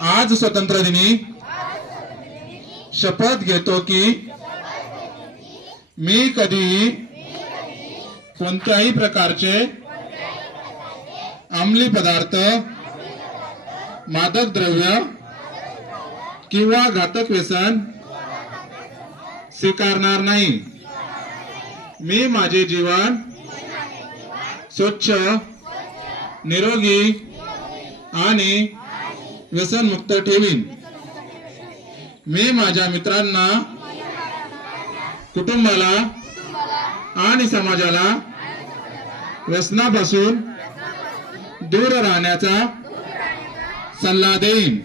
आज स्वतंत्र दिनी शपथ घेतो की मी कधीही कोणत्याही प्रकारचे अंमली पदार्थ मादक द्रव्य किंवा घातक व्यसन स्वीकारणार नाही. मी माझे जीवन स्वच्छ निरोगी आणि व्यसनमुक्त ठेवीन. मी माझ्या मित्रांना कुटुंबाला आणि समाजाला व्यसनापासून दूर राहण्याचा सल्ला देईन.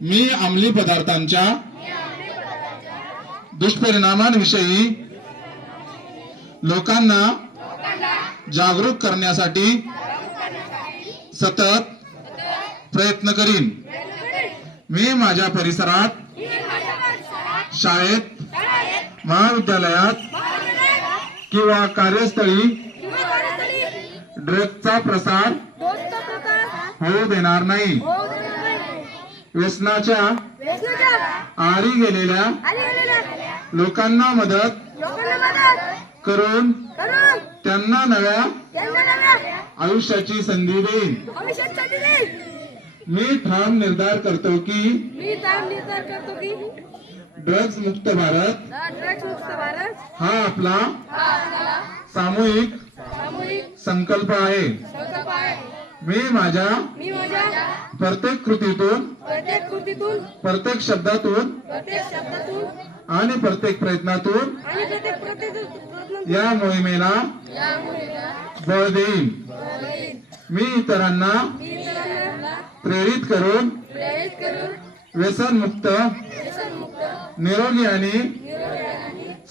मी अंमली पदार्थांच्या दुष्परिणामांविषयी लोकांना जागरूक करण्यासाठी सतत प्रयत्न करीन. मी माझ्या परिसरात शाळेत महाविद्यालयात किंवा कार्यस्थळी ड्रग्जचा प्रसार होऊ देणार नाही. व्यसनाच्या आरी गेलेल्या लोकांना मदत करून त्यांना नव्या आयुष्याची संधी देईन. मी ठाम निर्धार करतो की मी काम निर्धार करतो की ड्रग्ज मुक्त भारत ड्रग्स मुक्त भारत हा आपला हा सामूहिक सामूहिक संकल्प आहे. संकल्प आहे. मी माझ्या मी माझ्या प्रत्येक कृतीतून प्रत्येक कृतीतून प्रत्येक शब्दातून प्रत्येक शब्दातून आणि प्रत्येक प्रयत्नातून आणि प्रत्येक प्रत्येक प्रयत्न या मोहिमेला बळ देईन. मी इतरांना प्रेरित करून व्यसनमुक्त व्यसनमुक्त निरोगी आणि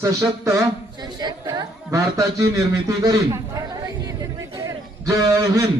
सशक्त भारताची निर्मिती करीन. जय हिंद.